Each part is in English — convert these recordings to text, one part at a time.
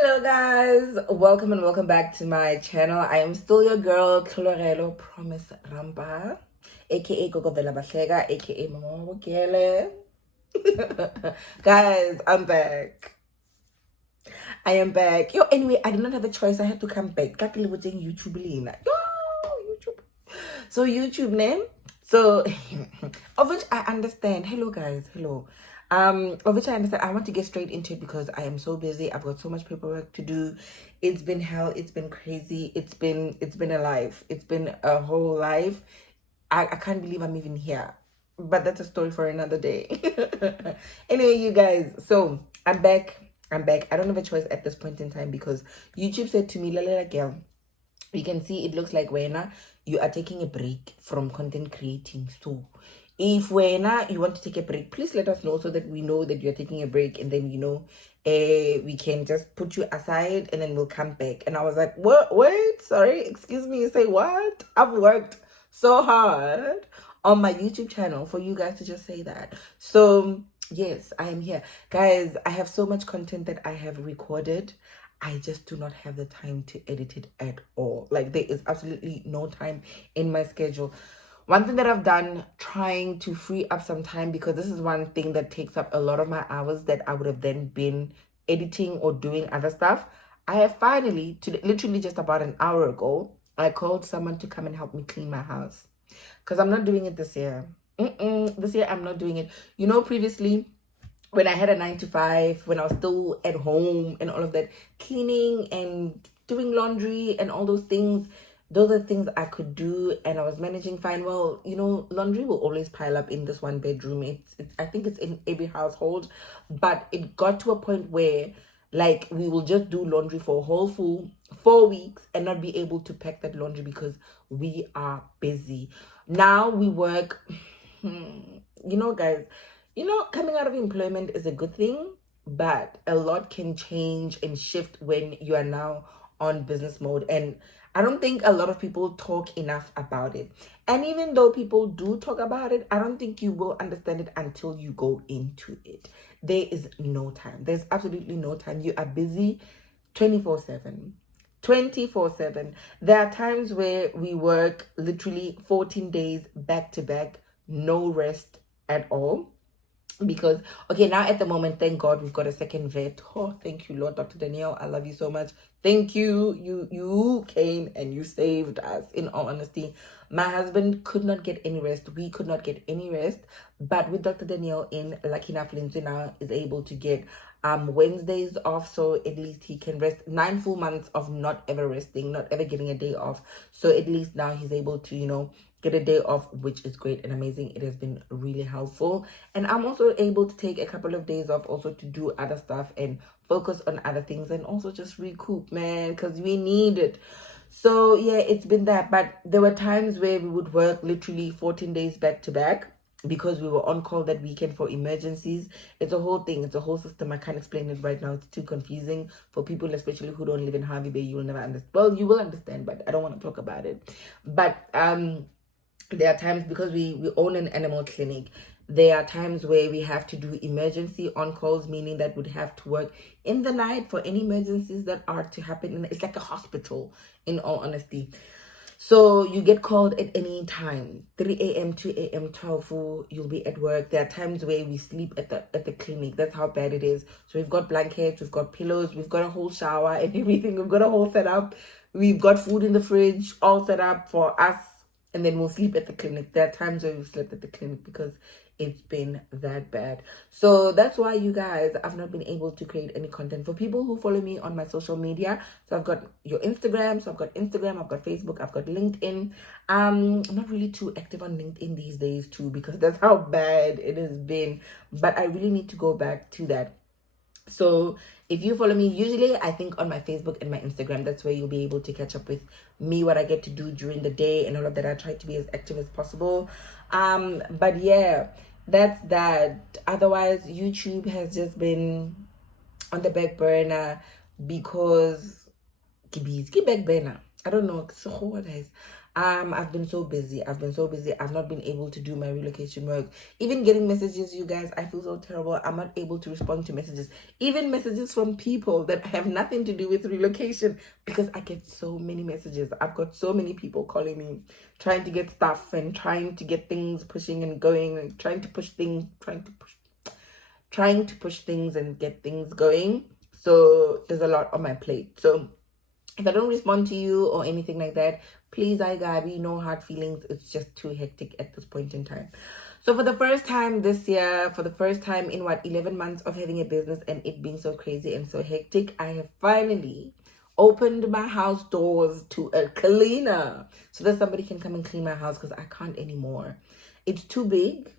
Hello guys, welcome and welcome back to my channel. I am still your girl, Tlorelo Promise Rampa, aka Gogo Vela Bashega, aka Mama Wokele. Guys, I'm back. I am back. Yo, anyway, I did not have a choice. I had to come back. Luckily, we're doing YouTube. Lena. Yo, YouTube. So, YouTube name. So, of which I understand. Hello, guys. Hello. Of which I understand. I want to get straight into it because I am so busy. I've got so much paperwork to do. It's been hell. It's been crazy. It's been a life. It's been a whole life. I can't believe I'm even here. But that's a story for another day. Anyway, you guys, so I'm back. I'm back. I don't have a choice at this point in time because YouTube said to me, Lalela girl, you can see it looks like Wena, you are taking a break from content creating. So if Wena, you want to take a break, please let us know so that we know that you're taking a break, and then we can just put you aside and then we'll come back. And I was like, what? Wait, sorry, excuse me, you say what? I've worked so hard on my YouTube channel for you guys to just say that. So yes, I am here. Guys, I have so much content that I have recorded. I just do not have the time to edit it at all. Like, there is absolutely no time in my schedule. One thing that I've done, trying to free up some time, because this is one thing that takes up a lot of my hours that I would have then been editing or doing other stuff. I have finally, literally just about an hour ago, I called someone to come and help me clean my house. Because I'm not doing it this year. This year, I'm not doing it. You know, previously, when I had a 9 to 5, when I was still at home and all of that, cleaning and doing laundry and all those things are things I could do, and I was managing fine. Well, you know, laundry will always pile up in this one bedroom. It's I think it's in every household, but it got to a point where, like, we will just do laundry for a whole full 4 weeks and not be able to pack that laundry because we are busy. Now we work, you know, guys, you know, coming out of employment is a good thing, but a lot can change and shift when you are now on business mode. And I don't think a lot of people talk enough about it. And even though people do talk about it, I don't think you will understand it until you go into it. There is no time. There's absolutely no time. You are busy 24/7. 24/7. There are times where we work literally 14 days back to back, no rest at all. Because okay, now at the moment, thank God we've got a second vet. Oh, thank you, Lord. Dr. Danielle, I love you so much. Thank you. You came and you saved us. In all honesty, my husband could not get any rest. We could not get any rest. But with Dr. Danielle in, lucky enough, Lindsay now is able to get Wednesdays off, so at least he can rest. 9 full months of not ever resting, not ever getting a day off. So at least now he's able to, you know, get a day off, which is great and amazing. It has been really helpful. And I'm also able to take a couple of days off also to do other stuff and focus on other things and also just recoup, man, because we need it. So yeah, it's been that. But there were times where we would work literally 14 days back to back because we were on call that weekend for emergencies. It's a whole thing. It's a whole system. I can't explain it right now. It's too confusing for people, especially who don't live in Harvey Bay. You will never understand. Well, you will understand, but I don't want to talk about it. But there are times, because we own an animal clinic, there are times where we have to do emergency on calls, meaning that we'd have to work in the night for any emergencies that are to happen. And it's like a hospital, in all honesty. So you get called at any time, 3 a.m., 2 a.m., 12, you'll be at work. There are times where we sleep at the clinic. That's how bad it is. So we've got blankets, we've got pillows, we've got a whole shower and everything. We've got a whole setup. We've got food in the fridge, all set up for us. And then we'll sleep at the clinic. There are times where we've slept at the clinic because it's been that bad. So that's why, you guys, I've not been able to create any content. For people who follow me on my social media, so I've got your Instagram, so I've got Instagram, I've got Facebook, I've got LinkedIn. I'm not really too active on LinkedIn these days too, because that's how bad it has been. But I really need to go back to that. So if you follow me, usually I think on my Facebook and my Instagram, that's where you'll be able to catch up with me, what I get to do during the day and all of that. I try to be as active as possible. But yeah, that's that. Otherwise, YouTube has just been on the back burner because keep back burner. I don't know. So what is I've been so busy. I've not been able to do my relocation work. Even getting messages, you guys, I feel so terrible. I'm not able to respond to messages. Even messages from people that have nothing to do with relocation, because I get so many messages. I've got so many people calling me, trying to get stuff and trying to get things pushing and going, and trying to push things and get things going. So there's a lot on my plate. So if I don't respond to you or anything like that, please, Gabi, no hard feelings. It's just too hectic at this point in time. So for the first time this year, for the first time in 11 months of having a business and it being so crazy and so hectic, I have finally opened my house doors to a cleaner so that somebody can come and clean my house, because I can't anymore. It's too big,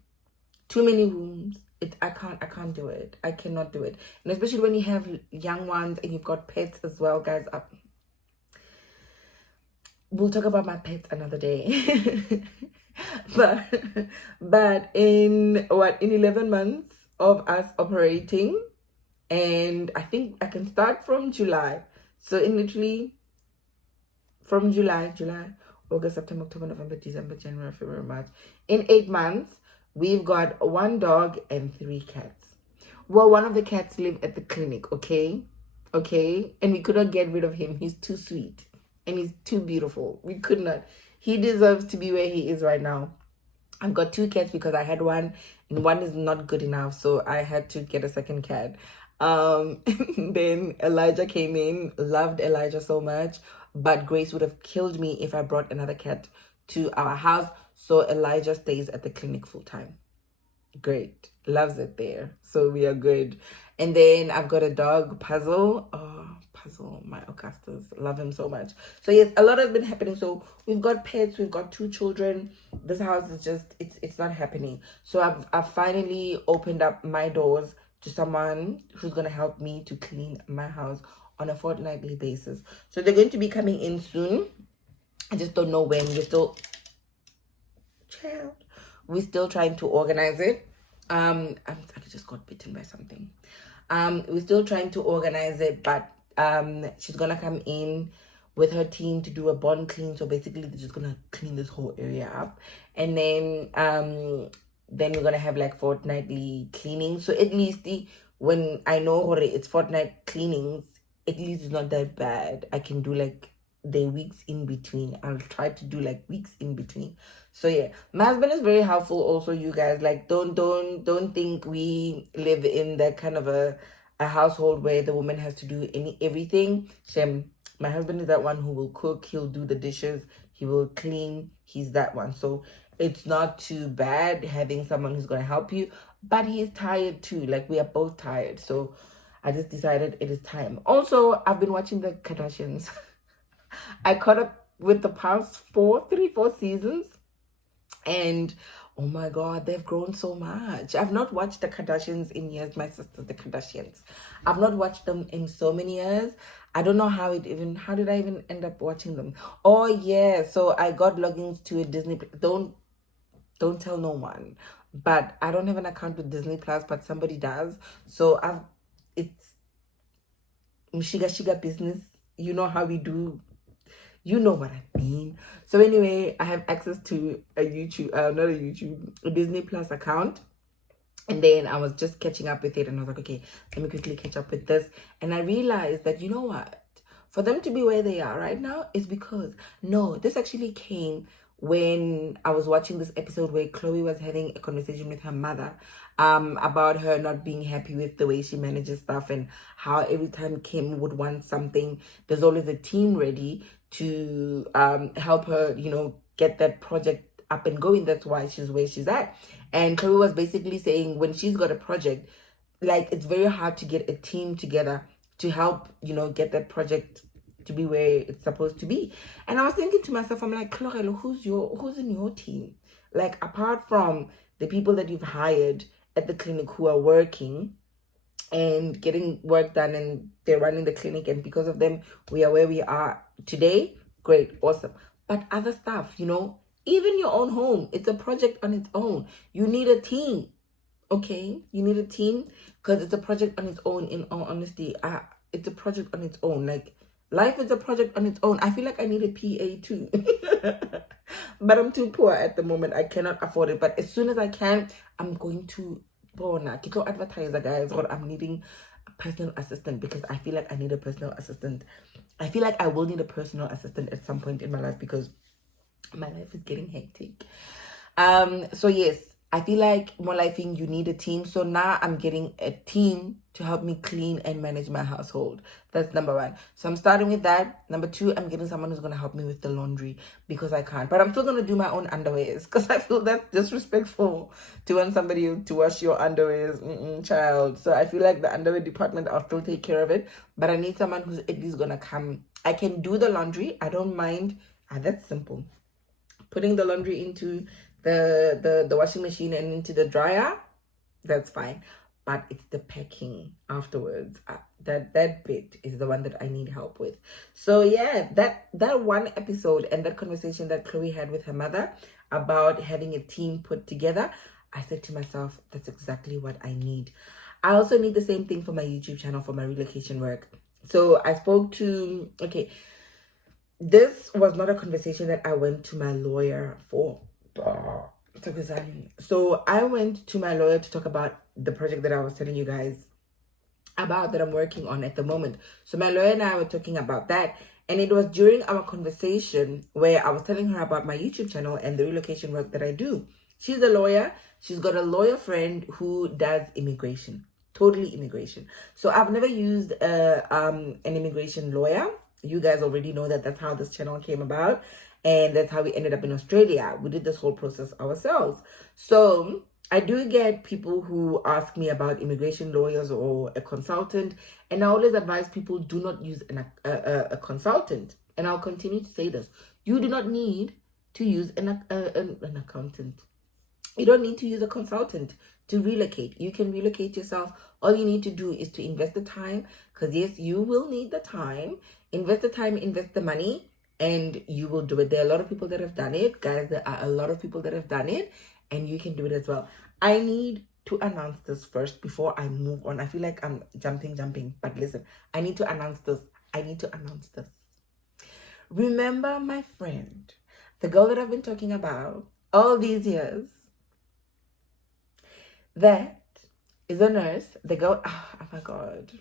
too many rooms. I can't do it. I cannot do it. And especially when you have young ones and you've got pets as well, guys. We'll talk about my pets another day. but in 11 months of us operating, and I think I can start from July. So in literally from July, August, September, October, November, December, January, February, March. In 8 months, we've got 1 dog and 3 cats. Well, one of the cats live at the clinic, okay? And we could not get rid of him. He's too sweet. And he's too beautiful. We could not. He deserves to be where he is right now. I've got 2 cats because I had one, and one is not good enough, so I had to get a second cat. Then Elijah came in. Loved Elijah so much, but Grace would have killed me if I brought another cat to our house. So Elijah stays at the clinic full time. Great. Loves it there. So we are good. And then I've got a dog, Puzzle. Oh, Puzzle, my Augustus. Love him so much. So yes, a lot has been happening. So we've got pets, we've got 2 children. This house is just, it's not happening. So I've finally opened up my doors to someone who's going to help me to clean my house on a fortnightly basis. So they're going to be coming in soon. I just don't know when. We're still trying to organize it. I just got bitten by something. We're still trying to organize it, but she's gonna come in with her team to do a bond clean. So basically they're just gonna clean this whole area up, and then we're gonna have like fortnightly cleaning. So at least when I know it's fortnight cleanings, at least it's not that bad. I can do like the weeks in between. I'll try to do like weeks in between. So yeah, my husband is very helpful also, you guys. Like, don't think we live in that kind of a household where the woman has to do everything. My husband is that one who will cook, he'll do the dishes, he will clean. He's that one. So it's not too bad having someone who's going to help you, but he's tired too. Like, we are both tired. So I just decided it is time. Also, I've been watching the Kardashians. I caught up with the past 4 seasons, and oh my god, they've grown so much. I've not watched the Kardashians in years. My sisters, the Kardashians, I've not watched them in so many years. I don't know how did I even end up watching them? Oh yeah, so I got logins to a Disney. Don't tell no one, but I don't have an account with Disney Plus, but somebody does. So it's shiga business. You know how we do. You know what I mean. So anyway, I have access to a Disney Plus account. And then I was just catching up with it, and I was like, okay, let me quickly catch up with this. And I realized that, you know what? For them to be where they are right now is because, no, this actually came when I was watching this episode where Chloe was having a conversation with her mother about her not being happy with the way she manages stuff, and how every time Kim would want something, there's always a team ready to help her, get that project up and going. That's why she's where she's at. And Chloe was basically saying when she's got a project, like, it's very hard to get a team together to help, get that project to be where it's supposed to be. And I was thinking to myself, I'm like, Chlorelo, who's in your team? Like, apart from the people that you've hired at the clinic who are working and getting work done, and they're running the clinic, and because of them we are where we are today. Great, awesome. But other stuff, even your own home, it's a project on its own. You need a team. Okay, you need a team, because it's a project on its own. In all honesty, it's a project on its own. Like, Life is a project on its own. I feel like I need a PA too. But I'm too poor at the moment. I cannot afford it. But as soon as I can, I'm going to Kito advertiser, guys. Or I'm needing a personal assistant because I feel like I need a personal assistant. I feel like I will need a personal assistant at some point in my life because my life is getting hectic. So yes, I feel like more lifing, you need a team. So now I'm getting a team to help me clean and manage my household. That's number one. So I'm starting with that. Number two, I'm getting someone who's going to help me with the laundry because I can't. But I'm still going to do my own underwears because I feel that's disrespectful to want somebody to wash your underwears, child. So I feel like the underwear department, I'll still take care of it. But I need someone who's at least going to come. I can do the laundry. I don't mind. That's simple. Putting the laundry into the washing machine and into the dryer, that's fine. But it's the packing afterwards. That bit is the one that I need help with. So yeah, that one episode and that conversation that Chloe had with her mother about having a team put together, I said to myself, that's exactly what I need. I also need the same thing for my YouTube channel, for my relocation work. So I spoke to, this was not a conversation that I went to my lawyer for. So I went to my lawyer to talk about the project that I was telling you guys about that I'm working on at the moment. So my lawyer and I were talking about that. And it was during our conversation where I was telling her about my YouTube channel and the relocation work that I do. She's a lawyer. She's got a lawyer friend who does immigration, totally immigration. So I've never used an immigration lawyer. You guys already know that that's how this channel came about. And that's how we ended up in Australia. We did this whole process ourselves. So I do get people who ask me about immigration lawyers or a consultant. And I always advise people, do not use a consultant. And I'll continue to say this. You do not need to use an accountant. You don't need to use a consultant to relocate. You can relocate yourself. All you need to do is to invest the time. Because yes, you will need the time. Invest the time, invest the money. And you will do it. There are a lot of people that have done it. Guys, there are a lot of people that have done it. And you can do it as well. I need to announce this first before I move on. I feel like I'm jumping. But listen, I need to announce this. Remember my friend, the girl that I've been talking about all these years, that is a nurse. The girl, oh my God.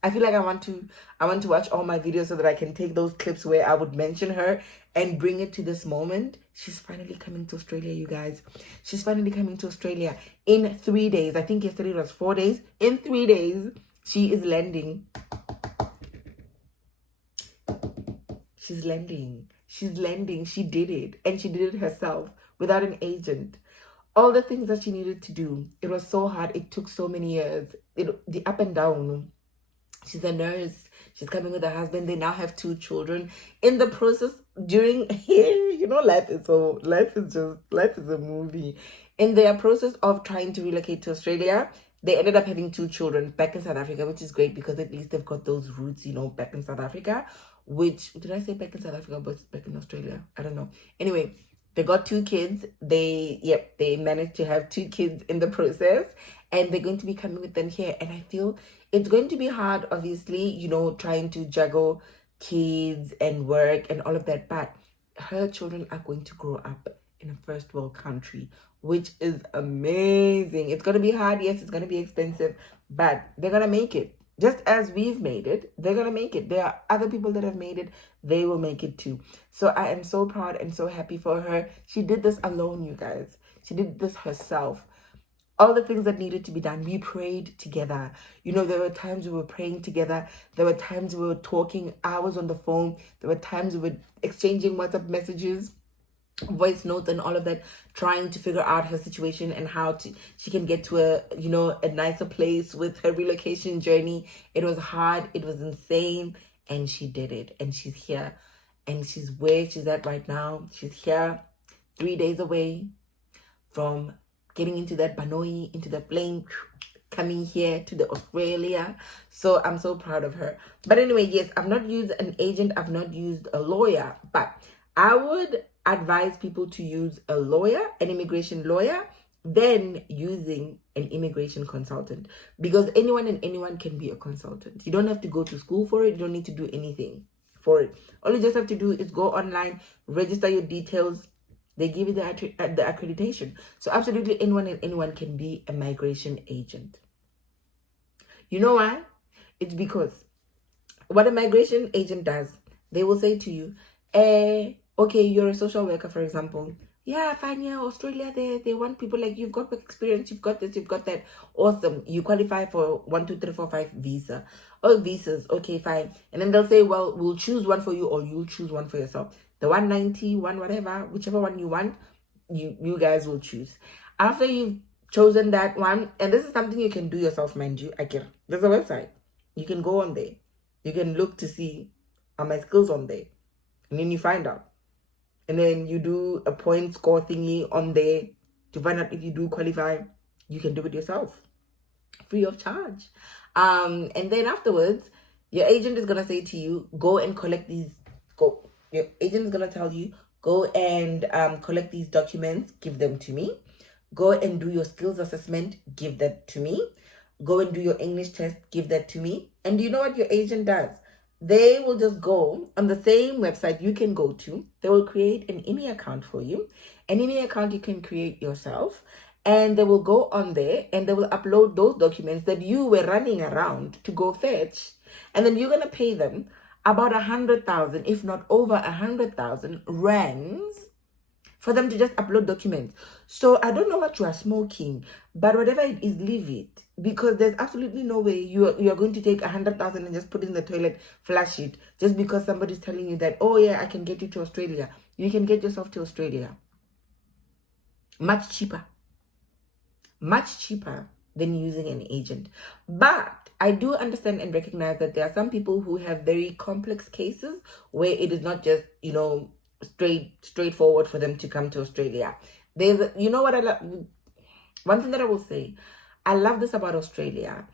I feel like I want to watch all my videos so that I can take those clips where I would mention her and bring it to this moment. She's finally coming to Australia, you guys. She's finally coming to Australia in 3 days. I think yesterday was 4 days. In 3 days, she is landing. She's landing. She did it. And she did it herself without an agent. All the things that she needed to do. It was so hard. It took so many years. The up and down. She's a nurse. She's coming with her husband. They now have 2 children. In the process, during life is a movie. In their process of trying to relocate to Australia, they ended up having 2 children back in South Africa, which is great because at least they've got those roots, back in South Africa. Which, did I say back in South Africa, but back in Australia? I don't know. Anyway, they got 2 kids. They managed to have 2 kids in the process. And they're going to be coming with them here. And I feel it's going to be hard, obviously, trying to juggle kids and work and all of that. But her children are going to grow up in a first world country, which is amazing. It's going to be hard. Yes, it's going to be expensive. But they're going to make it. Just as we've made it, they're going to make it. There are other people that have made it. They will make it too. So I am so proud and so happy for her. She did this alone, you guys. She did this herself. All the things that needed to be done, we prayed together. There were times we were praying together. There were times we were talking hours on the phone. There were times we were exchanging WhatsApp messages, voice notes and all of that, trying to figure out her situation and how she can get to a nicer place with her relocation journey. It was hard. It was insane. And she did it. And she's here. And she's where she's at right now. She's here 3 days away from getting into that Banoi, into the plane, coming here to the Australia. So I'm so proud of her. But anyway, yes, I've not used an agent. I've not used a lawyer. But I would advise people to use a lawyer, an immigration lawyer, then using an immigration consultant. Because anyone can be a consultant. You don't have to go to school for it. You don't need to do anything. for it. All you just have to do is go online, register your details. They give you the accreditation. So absolutely anyone and anyone can be a migration agent. You know why? It's because what a migration agent does, they will say to you, okay, you're a social worker, for example. Yeah, fine, yeah, Australia, they want people like you've got work experience, you've got this, you've got that. Awesome. You qualify for 1, 2, 3, 4, 5 visa. Oh, visas, okay, fine. And then they'll say, well, we'll choose one for you or you'll choose one for yourself. The 190, one whatever, whichever one you want, you guys will choose. After you've chosen that one, and this is something you can do yourself, mind you. There's a website. You can go on there. You can look to see, are my skills on there? And then you find out. And then you do a point score thingy on there to find out if you do qualify. You can do it yourself, free of charge. And then afterwards, your agent is going to say to you, go and collect these. Your agent is going to tell you, go and collect these documents, give them to me. Go and do your skills assessment, give that to me. Go and do your English test, give that to me. And do you know what your agent does? They will just go on the same website you can go to. They will create an IME account for you. An IME account you can create yourself. And they will go on there and they will upload those documents that you were running around to go fetch. And then you're going to pay them about 100,000, if not over 100,000 rands for them to just upload documents. So I don't know what you are smoking, but whatever it is, leave it. Because there's absolutely no way you are going to take 100,000 and just put it in the toilet, flush it, just because somebody's telling you that, oh yeah, I can get you to Australia. You can get yourself to Australia. Much cheaper than using an agent. But I do understand and recognize that there are some people who have very complex cases where it is not just, straightforward for them to come to Australia. There's, you know what I love? One thing that I will say, I love this about Australia.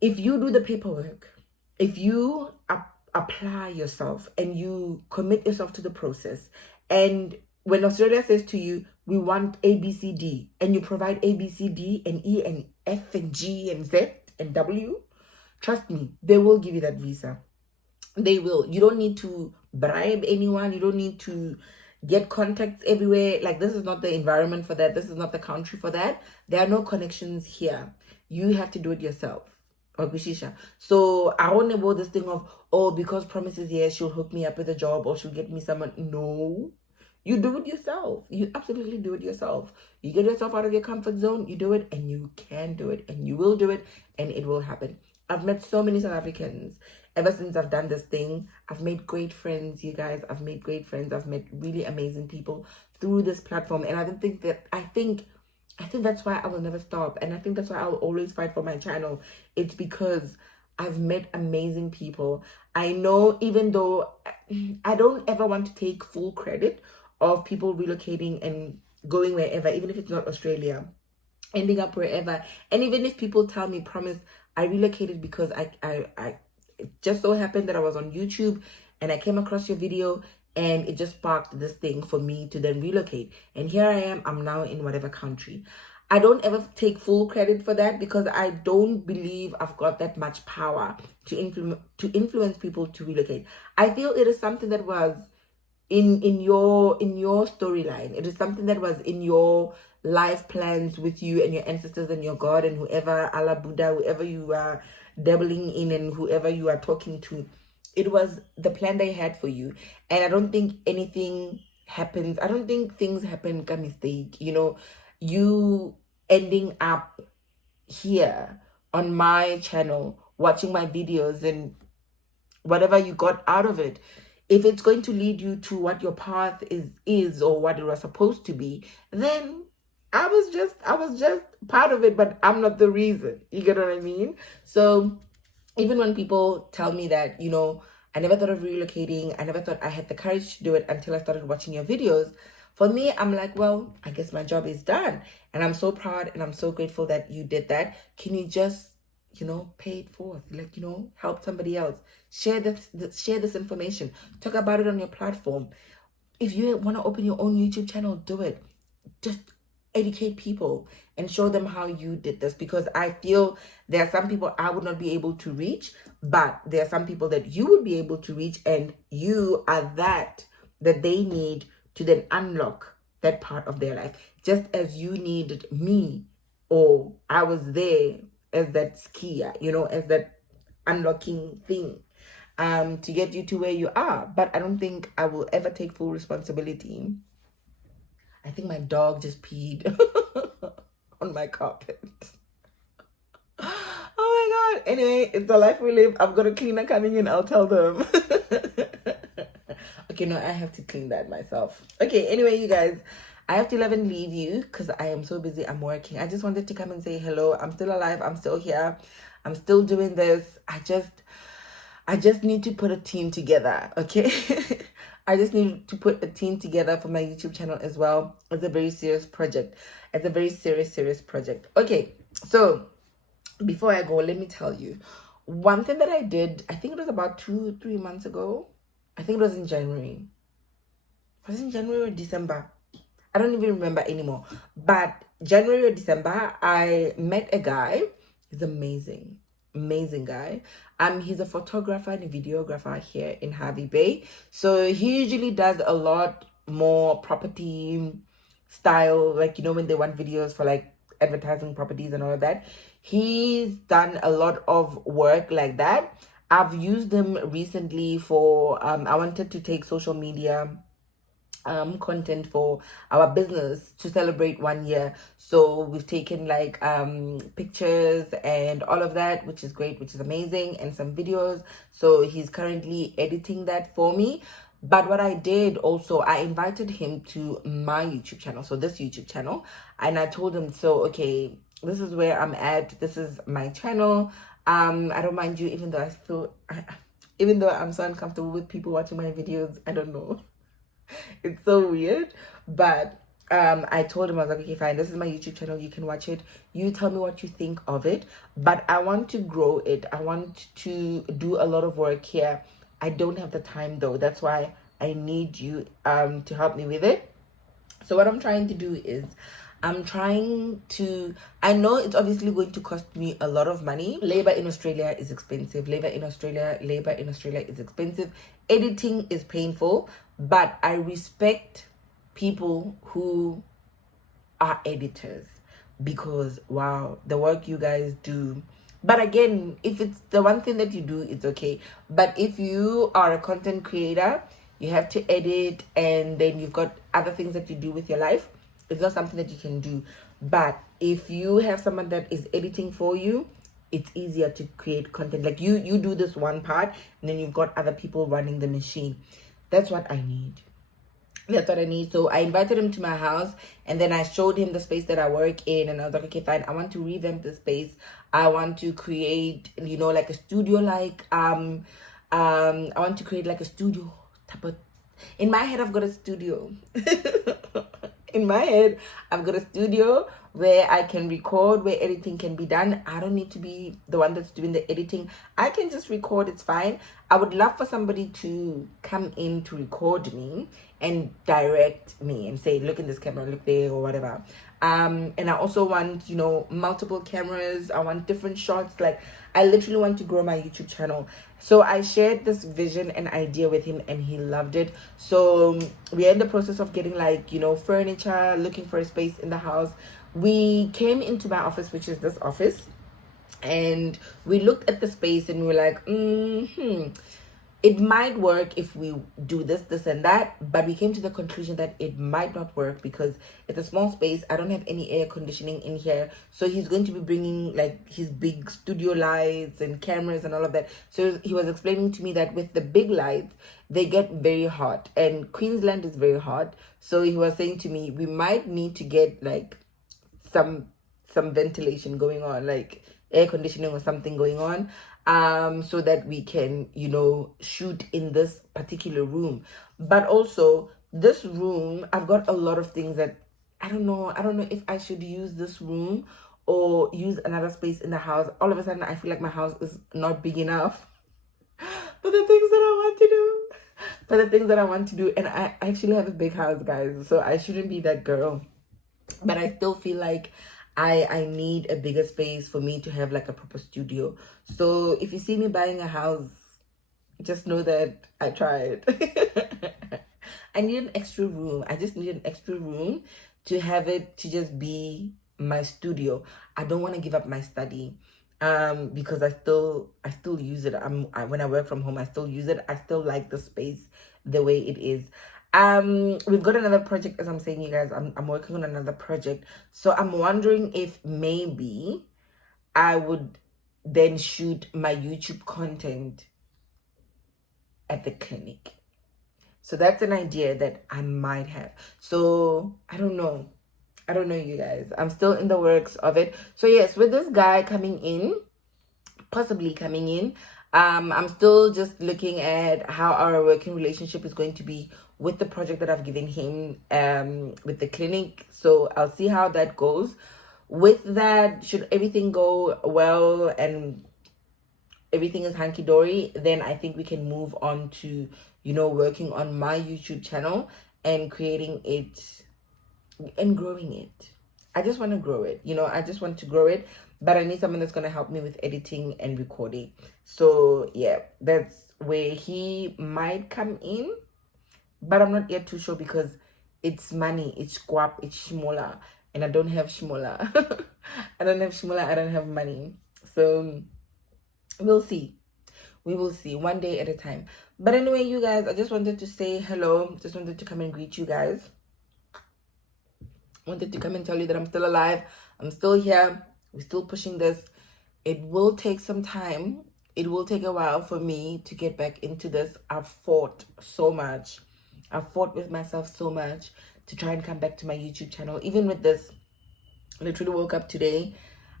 If you do the paperwork, if you apply yourself and you commit yourself to the process, and when Australia says to you, we want A, B, C, D, and you provide A, B, C, D, and E, and F, and G, and Z, and W, trust me, they will give you that visa. They will. You don't need to bribe anyone. You don't need to get contacts everywhere. Like, this is not the environment for that. This is not the country for that. There are no connections here. You have to do it yourself. So I don't know this thing of, oh, because Promise is here, she'll hook me up with a job or she'll get me someone. No. You do it yourself. You absolutely do it yourself. You get yourself out of your comfort zone. You do it, and you can do it, and you will do it, and it will happen. I've met so many South Africans ever since I've done this thing. I've made great friends, you guys. I've made great friends. I've met really amazing people through this platform. And I think that's why I will never stop. And I think that's why I'll always fight for my channel. It's because I've met amazing people. I know, even though I don't ever want to take full credit of people relocating and going wherever, even if it's not Australia, ending up wherever. And even if people tell me, Promise, I relocated because I it just so happened that I was on YouTube and I came across your video and it just sparked this thing for me to then relocate. And here I am, I'm now in whatever country. I don't ever take full credit for that because I don't believe I've got that much power to influence people to relocate. I feel it is something that was in your storyline. It is something that was in your life plans with you and your ancestors and your God and whoever, Allah, Buddha, whoever you are dabbling in and whoever you are talking to. It was the plan they had for you. And I don't think anything happens. I don't think things happen by mistake. You ending up here on my channel, watching my videos and whatever you got out of it, if it's going to lead you to what your path is or what it was supposed to be, then I was just part of it, but I'm not the reason. You get what I mean? So even when people tell me that, I never thought of relocating, I never thought I had the courage to do it until I started watching your videos, for me, I'm like, well, I guess my job is done. And I'm so proud and I'm so grateful that you did that. Can you just, pay it forth? Like, help somebody else. Share this information. Talk about it on your platform. If you want to open your own YouTube channel, do it. Just educate people and show them how you did this, because I feel there are some people I would not be able to reach, but there are some people that you would be able to reach, and you are that they need to then unlock that part of their life, just as you needed me, or I was there as that skier, as that unlocking thing to get you to where you are. But I don't think I will ever take full responsibility. I think my dog just peed on my carpet. Oh my god. Anyway, it's the life we live. I've got a cleaner coming in. I'll tell them. Okay, no, I have to clean that myself. Okay, anyway, you guys, I have to leave you because I am so busy. I'm working. I just wanted to come and say hello. I'm still alive. I'm still here. I'm still doing this. I just need to put a team together, okay? I just need to put a team together for my YouTube channel as well. It's a very serious project. It's a very serious project. Okay, so before I go, let me tell you. One thing that I did, I think it was about 2-3 months ago. I think it was in January. Was it in January or December? I don't even remember anymore. But January or December, I met a guy. He's amazing guy. He's a photographer and a videographer here in Harvey Bay. So he usually does a lot more property style, like, when they want videos for like advertising properties and all of that. He's done a lot of work like that. I've used him recently for I wanted to take social media content for our business to celebrate 1 year. So we've taken like pictures and all of that, which is great, which is amazing, and some videos. So he's currently editing that for me. But what I did also, I invited him to my YouTube channel, so this YouTube channel, and I told him, so okay, this is where I'm at, this is my channel. I don't mind you, even though I'm so uncomfortable with people watching my videos. I don't know. It's so weird, but I told him, I was like, okay, fine, this is my YouTube channel, you can watch it, you tell me what you think of it, but I want to grow it. I want to do a lot of work here. I don't have the time though. That's why I need you to help me with it. So what I'm trying to do is I know it's obviously going to cost me a lot of money. Labor in Australia is expensive. Labor in Australia is expensive. Editing is painful, but I respect people who are editors, because wow, the work you guys do. But again, if it's the one thing that you do, it's okay. But if you are a content creator, you have to edit, and then you've got other things that you do with your life, it's not something that you can do. But if you have someone that is editing for you, it's easier to create content. Like you do this one part, and then you've got other people running the machine. That's what I need. So I invited him to my house, and then I showed him the space that I work in, and I was like, okay, fine, I want to revamp the space. I want to create, like a studio, like I want to create like a studio type of. In my head, I've got a studio. In my head, I've got a studio where I can record, where editing can be done. I don't need to be the one that's doing the editing. I can just record, it's fine. I would love for somebody to come in to record me and direct me and say, look in this camera, look there, or whatever. And I also want, multiple cameras. I want different shots. Like, I literally want to grow my YouTube channel. So I shared this vision and idea with him, and he loved it. So we're in the process of getting like, furniture, looking for a space in the house. We came into my office, which is this office, and we looked at the space, and we were like, it might work if we do this and that, but we came to the conclusion that it might not work because it's a small space. I don't have any air conditioning in here, so he's going to be bringing like his big studio lights and cameras and all of that. So he was explaining to me that with the big lights, they get very hot, and Queensland is very hot. So he was saying to me, we might need to get like some ventilation going on, like air conditioning or something going on, so that we can, shoot in this particular room. But also this room, I've got a lot of things that I don't know if I should use this room or use another space in the house. All of a sudden I feel like my house is not big enough for the things that I want to do. And I actually have a big house, guys, so I shouldn't be that girl but I still feel like I need a bigger space for me to have like a proper studio. So if you see me buying a house, just know that I tried. I need an extra room. I just need an extra room to have it to just be my studio. I don't want to give up my study because I still use it. When I work from home, I still use it. I still like the space the way it is. We've got another project, as I'm saying, you guys. I'm working on another project. So I'm wondering if maybe I would then shoot my YouTube content at the clinic. So that's an idea that I might have. So I don't know, you guys. I'm still in the works of it. So yes, with this guy possibly coming in, I'm still just looking at how our working relationship is going to be with the project that I've given him, with the clinic. So I'll see how that goes. With that, should everything go well and everything is hunky-dory, then I think we can move on to, working on my YouTube channel and creating it and growing it. I just want to grow it. I just want to grow it, but I need someone that's going to help me with editing and recording. So yeah, that's where he might come in, but I'm not yet too sure because it's money, it's squap, it's shmola, and I don't have shmola. I don't have shmola, I don't have money. So we'll see. We will see, one day at a time. But anyway, you guys, I just wanted to say hello. Just wanted to come and greet you guys. Wanted to come and tell you that I'm still alive. I'm still here. We're still pushing this. It will take some time. It will take a while for me to get back into this. I've fought so much. I've fought with myself so much to try and come back to my YouTube channel. Even with this, I literally woke up today.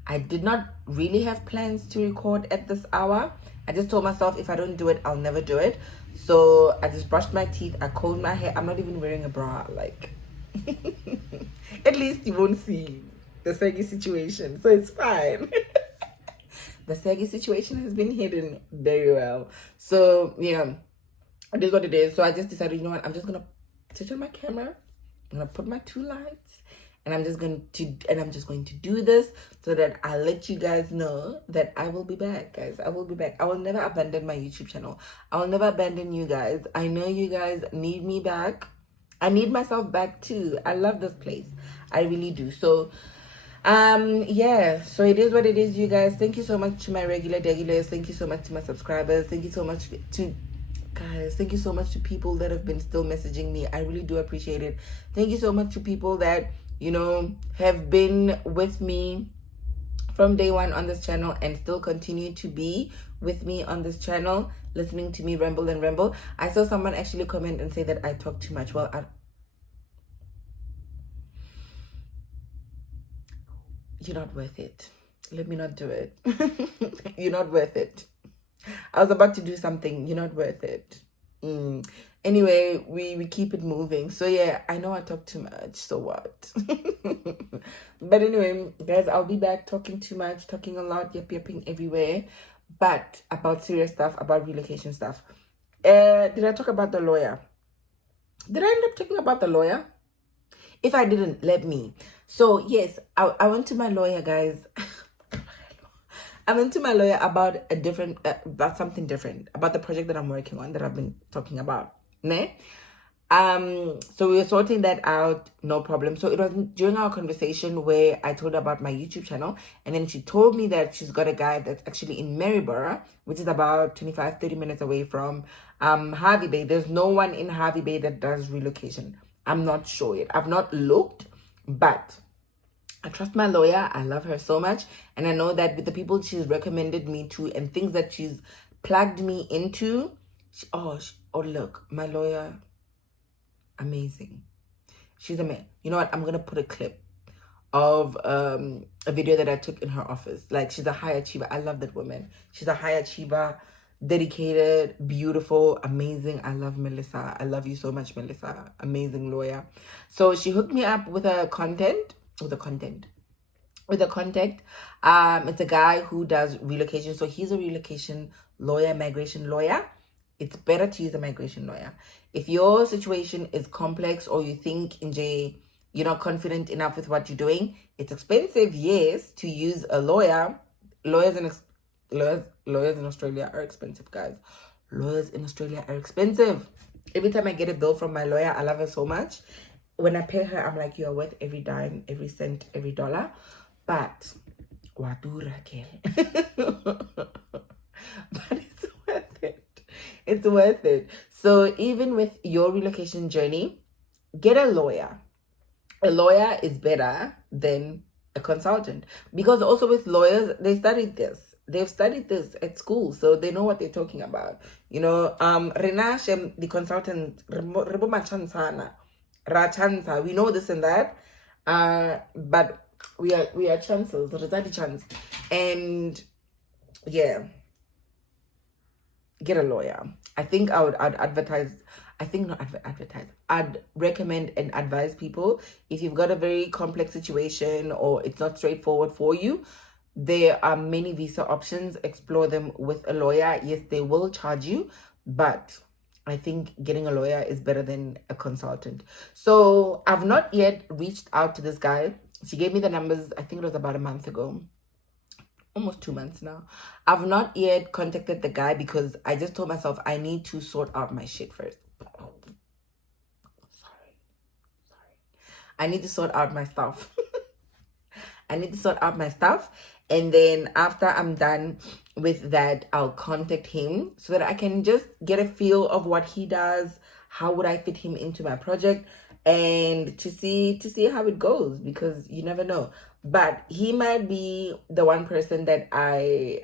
I did not really have plans to record at this hour. I just told myself if I don't do it, I'll never do it. So I just brushed my teeth. I combed my hair. I'm not even wearing a bra. Like, at least you won't see the saggy situation. So it's fine. The saggy situation has been hidden very well. So yeah, it is what it is. So I just decided, you know what? I'm just going to switch on my camera. I'm going to put my 2 lights. And I'm just going to do this so that I'll let you guys know that I will be back, guys. I will be back. I will never abandon my YouTube channel. I will never abandon you guys. I know you guys need me back. I need myself back too. I love this place. I really do. So, yeah. So it is what it is, you guys. Thank you so much to my regulars. Thank you so much to my subscribers. Thank you so much to guys. Thank you so much to people that have been still messaging me. I really do appreciate it. Thank you so much to people that have been with me from day one on this channel and still continue to be with me on this channel, listening to me ramble and ramble. I saw someone actually comment and say that I talk too much. Well, you're not worth it. Let me not do it. You're not worth it. I was about to do something. You're not worth it. Anyway, we keep it moving. So yeah, I know I talk too much, so what? But anyway, guys, I'll be back talking too much, talking a lot, yapping everywhere, but about serious stuff, about relocation stuff. Did I talk about the lawyer? Did I end up talking about the lawyer? If I didn't, let me. So yes, I went to my lawyer, guys. I went to my lawyer about about something different, about the project that I'm working on, that I've been talking about. Ne? So we were sorting that out, no problem. So it was during our conversation where I told her about my YouTube channel, and then she told me that she's got a guy that's actually in Maryborough, which is about 25-30 minutes away from Harvey Bay. There's no one in Harvey Bay that does relocation. I'm not sure yet. I've not looked, but I trust my lawyer. I love her so much. And I know that with the people she's recommended me to and things that she's plugged me into, oh look, my lawyer, amazing. She's amazing. You know what? I'm going to put a clip of a video that I took in her office. Like, she's a high achiever. I love that woman. She's a high achiever, dedicated, beautiful, amazing. I love Melissa. I love you so much, Melissa. Amazing lawyer. So she hooked me up with a contact. It's a guy who does relocation. So he's a relocation lawyer, migration lawyer. It's better to use a migration lawyer. If your situation is complex, or you think you're not confident enough with what you're doing. It's expensive, yes, to use a lawyer. Lawyers in Australia are expensive, guys. Lawyers in Australia are expensive. Every time I get a bill from my lawyer, I love her so much. When I pay her, I'm like, you are worth every dime, every cent, every dollar. But wadu Raquel. But it's worth it. It's worth it. So even with your relocation journey, get a lawyer. A lawyer is better than a consultant, because also with lawyers, they've studied this at school, so they know what they're talking about. You know, Renashem, the consultant, we know this and that, but we are chancellors, and yeah, get a lawyer. I think I'd advertise. I think not advertise. I'd recommend and advise people, if you've got a very complex situation or it's not straightforward for you, there are many visa options. Explore them with a lawyer. Yes, they will charge you, but I think getting a lawyer is better than a consultant. So I've not yet reached out to this guy. She gave me the numbers, I think it was about a month ago. Almost 2 months now. I've not yet contacted the guy because I just told myself I need to sort out my shit first. Sorry. I need to sort out my stuff. And then after I'm done with that, I'll contact him so that I can just get a feel of what he does. How would I fit him into my project, and to see how it goes, because you never know. But he might be the one person that I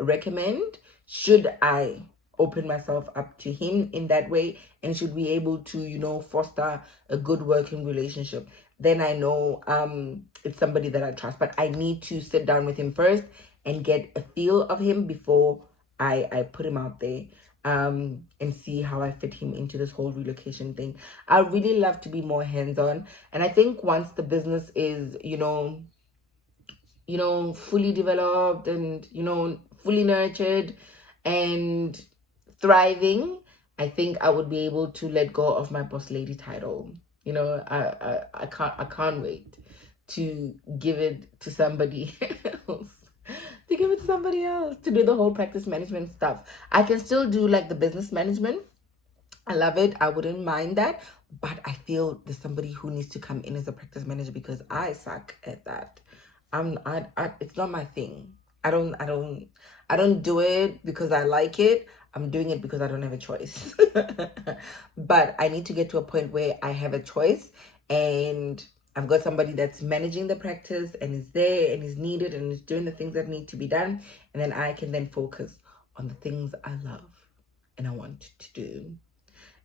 recommend should I open myself up to him in that way, and should be able to, you know, foster a good working relationship. Then I know it's somebody that I trust. But I need to sit down with him first and get a feel of him before I put him out there, and see how I fit him into this whole relocation thing. I really love to be more hands-on, and I think once the business is, you know, fully developed and, you know, fully nurtured and thriving, I think I would be able to let go of my boss lady title. You know, I can't wait to give it to somebody else. To do the whole practice management stuff. I can still do like the business management. I love it. I wouldn't mind that. But I feel there's somebody who needs to come in as a practice manager, because I suck at that. It's not my thing. I don't do it because I like it. I'm doing it because I don't have a choice. But I need to get to a point where I have a choice, and I've got somebody that's managing the practice and is there and is needed and is doing the things that need to be done. And then I can then focus on the things I love and I want to do.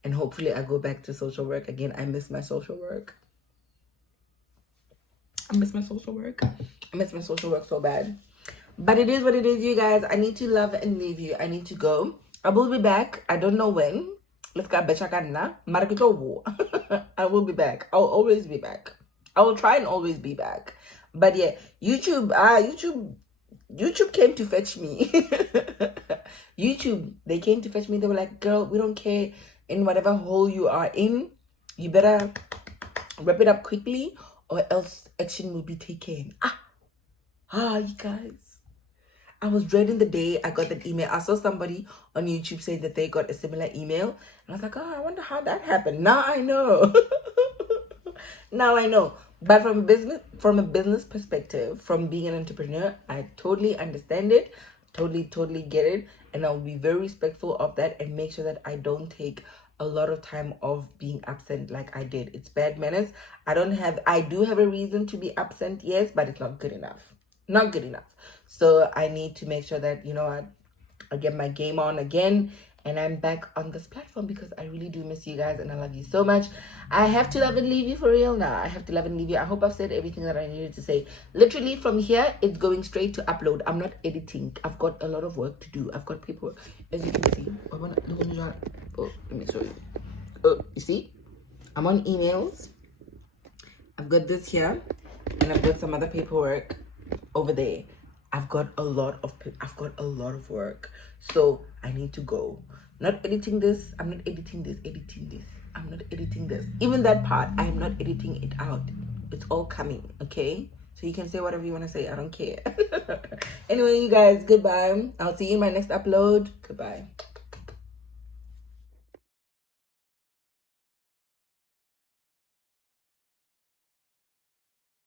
And hopefully I go back to social work again. I miss my social work. I miss my social work so bad. But it is what it is, you guys. I need to love and leave you. I need to go. I will be back. I don't know when. Let's go Bechakana. I will be back. I'll always be back. I will try and always be back. But yeah, YouTube came to fetch me. They came to fetch me. They were like, girl, we don't care in whatever hole you are in. You better wrap it up quickly or else action will be taken. You guys. I was dreading the day I got that email. I saw somebody on YouTube say that they got a similar email. And I was like, I wonder how that happened. Now I know. Now I know. But from a business perspective, from being an entrepreneur, I totally understand it. Totally get it. And I'll be very respectful of that and make sure that I don't take a lot of time of being absent like I did. It's bad manners. I do have a reason to be absent, yes, but it's not good enough. Not good enough. So I need to make sure that, you know, I get my game on again and I'm back on this platform, because I really do miss you guys and I love you so much. I have to love and leave you for real now. I have to love and leave you. I hope I've said everything that I needed to say. Literally from here, it's going straight to upload. I'm not editing. I've got a lot of work to do. I've got paperwork. As you can see. Oh, let me show you. Oh, you see? I'm on emails. I've got this here. And I've got some other paperwork over there. I've got a lot of work, so I need to go. Not editing this. I'm not editing this. I'm not editing this. Even that part, I'm not editing it out. It's all coming, okay? So you can say whatever you want to say. I don't care. Anyway, you guys, goodbye. I'll see you in my next upload. Goodbye.